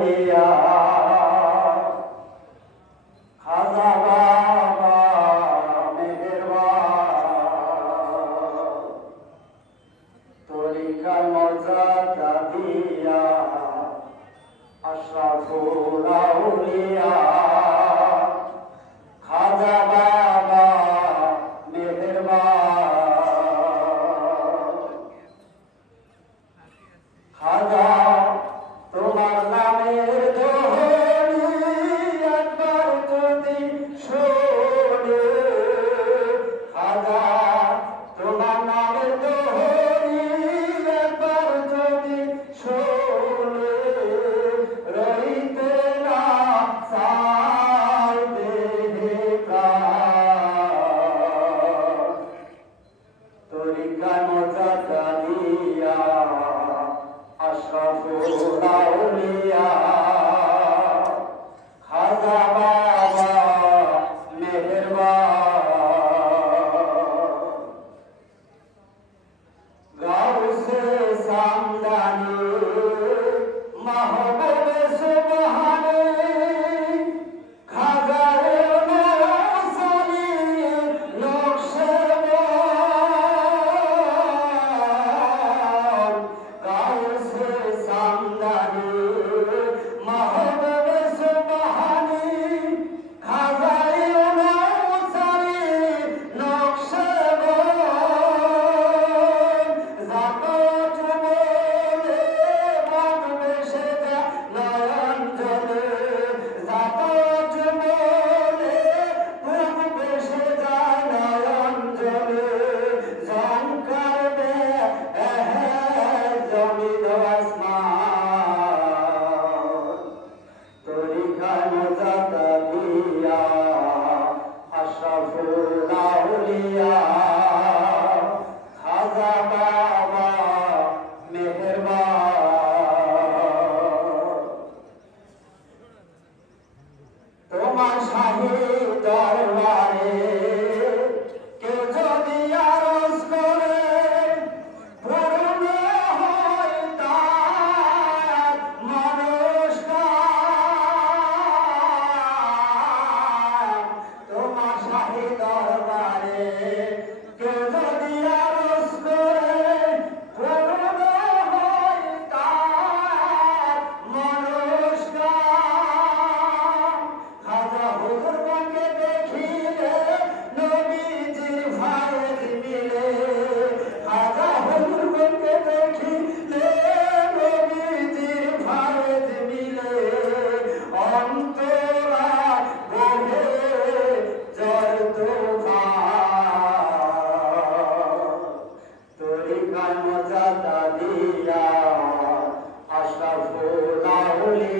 আউলিয়া খাজা বাবা মেহেরবান তরিকার মর্যাদা দিয়া আশরাফুল আউলিয়া খাজা বাবা মেহেরবান খাজা তোমার নামের ধ্বনি একবার যদি শোনে খাজা তোমার নামের ধ্বনি একবার যদি শোনে রইতে না চাইবে প্রাণ তরিকার মর্যাদা দিয়া আশরাফুল আউলিয়া খাজা বাবা মেহেরবান গাউসে সামদানি মাহবুবে সুবহানি খাজারে নওসানি নকশবন্দ গাউসে সামদানি মাহবুবে সুবহানি খাজারে নওসানি নকশবন্দ জাকাত বলে মন বেশে যা নয়ন জলে জাকাত বলে মন বেশে যায় নয়ন জলে জনকার দে জমিন আসমান তরিকার মর্যাদা দিয়া আশরাফুল আউলিয়া খাজা বাবা মেহেরবান তোমার শাহী দরবারে কেউ যদি আরজ করে পূর্ণ হয় তার মনস্কার তোমার শাহী দরবারে কেউ যদি আরজ করে পূর্ণ হয় তার মনস্কার খাজা হুজুরগণকে দেখিলে নবীজির ভাইয়ের মিলে খাজা হুজুরগণকে দেখিলে নবীজির ভাইয়ের মিলে অন্তরা বহে জয় তুফান তরিকার মর্যাদা দিয়া আশরাফুল আউলিয়া